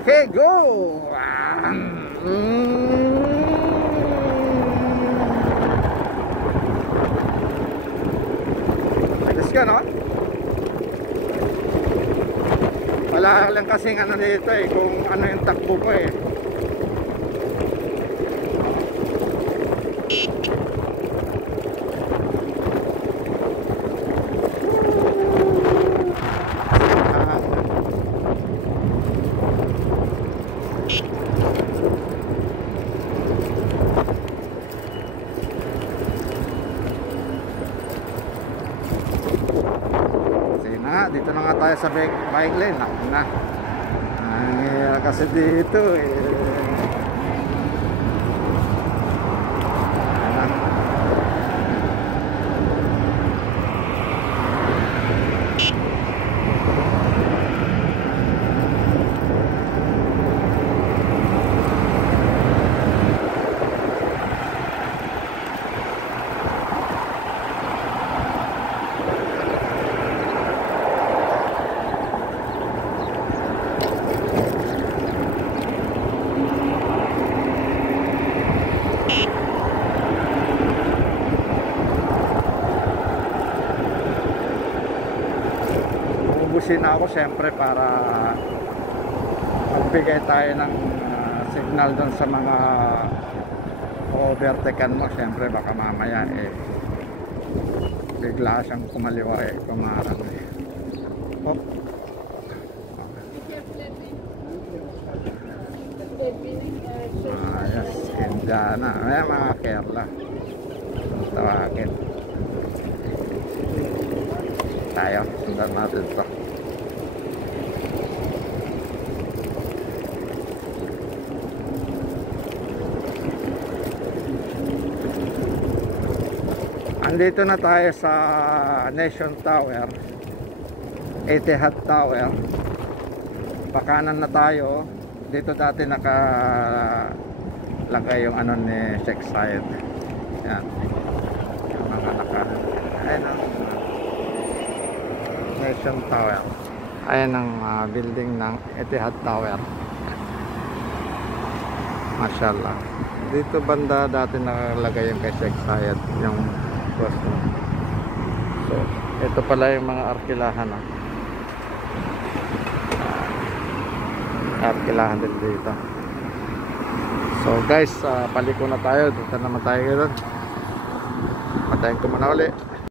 Okay, go! Ayos ka, no? Wala lang kasing ano dito eh, kung ano yung takbo ko eh. Dito na nga tayo sa bike lane. Ako na. Ay, kasi dito eh. Ubusin ako syempre para magbigay tayo ng signal doon sa mga overtaken mo. Syempre baka mamaya eh bigla siyang kumaliwa eh, kumarang eh. Oh. Yes, Indiana. May mga Kerala tawagin tayo, sundan natin ito. Andito na tayo sa Nation Tower, Etihad Tower. Pakanan na tayo. Dito dati nakalagay yung ano ni Sheikh Zayed. Yan. Yung mga ayun o. Nation Tower. Ayan ang building ng Etihad Tower. Mashallah. Dito banda dati nakalagay yung kay Sheikh Zayed, yung cross. So, ito pala yung mga arkilahan. Arkilahan din dito. So guys, paliko na tayo. Dito naman tayo doon. Patayin ko muna ulit.